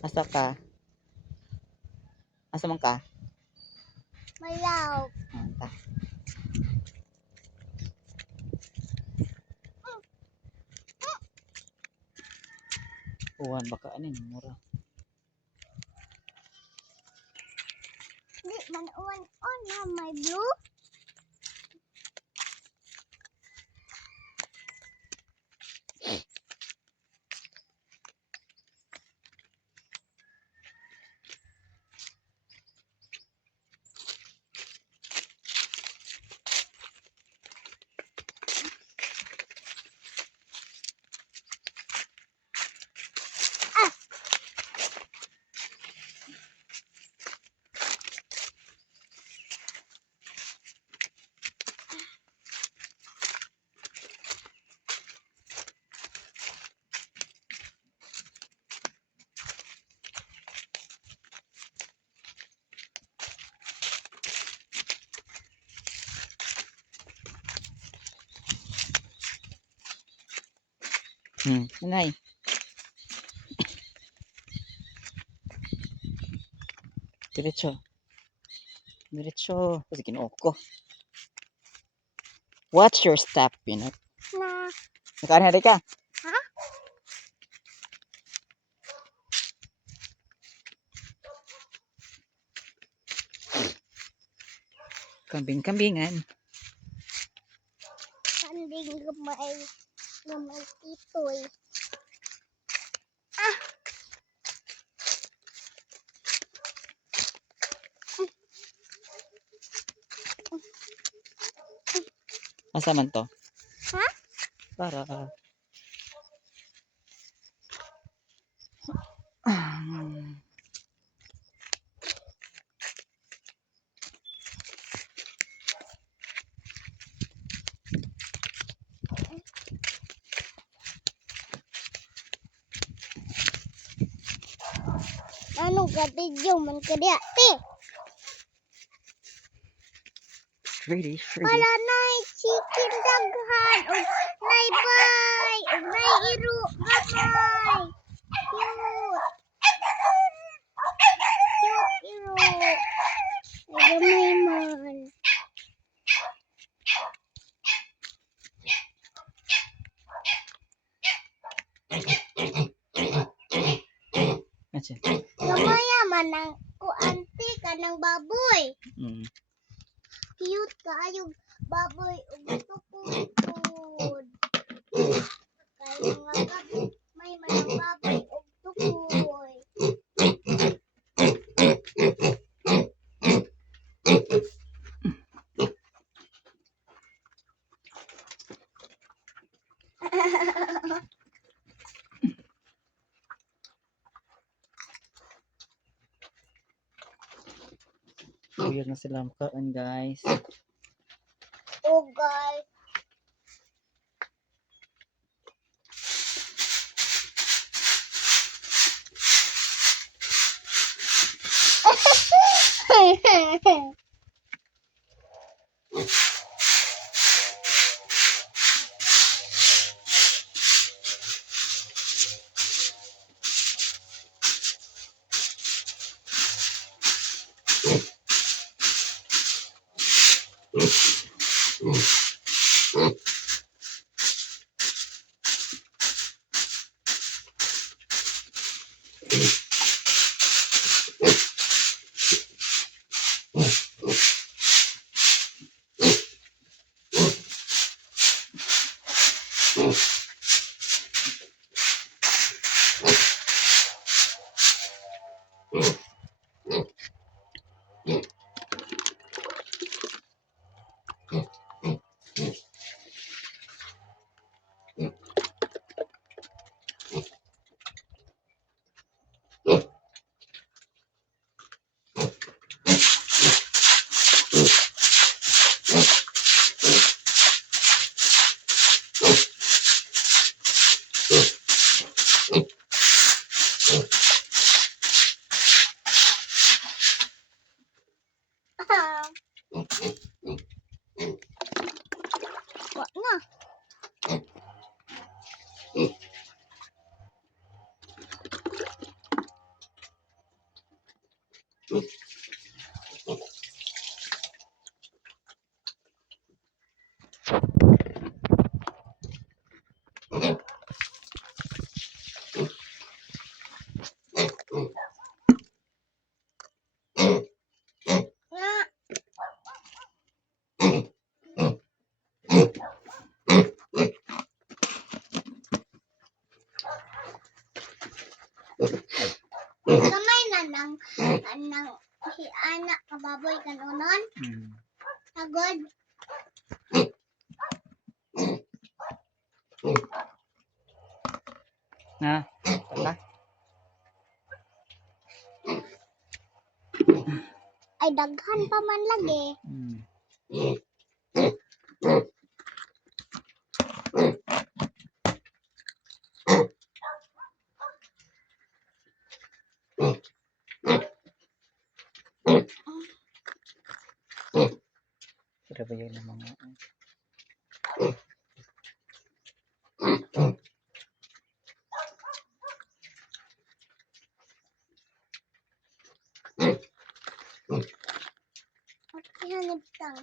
Asa ka? Asa man ka? Malaw. Ta. Uwan baka anin mura. Di man on na may blue. Nanay. Diretso. Diretso. Kasi kinuok ko. Watch your step, Pinot. Na. Nakaari ka? Ha? Kambing-kambingan. Kanding gamay titoy. Asa man to? Ha? Para Anong ka-video man ka diya? Te! ready. Wala na'y chicken daghan. O na'y bay. O na'y iro gamay. Cute. Cute iro. Ay gamay man. Acha. Gamaya man ang kuanti ka ng baboy. Cute kaayong baboy ug tukod. Kay mga gabi may manang baboy ug tukoy. Weird na sila makaan, guys. Oh guys. Nga. Kamay na nang si anak kababoy kanunon. Agod. Na, tata. Ay daghan pa man lagi. Kira ba yun ang mga... Ihanip tang.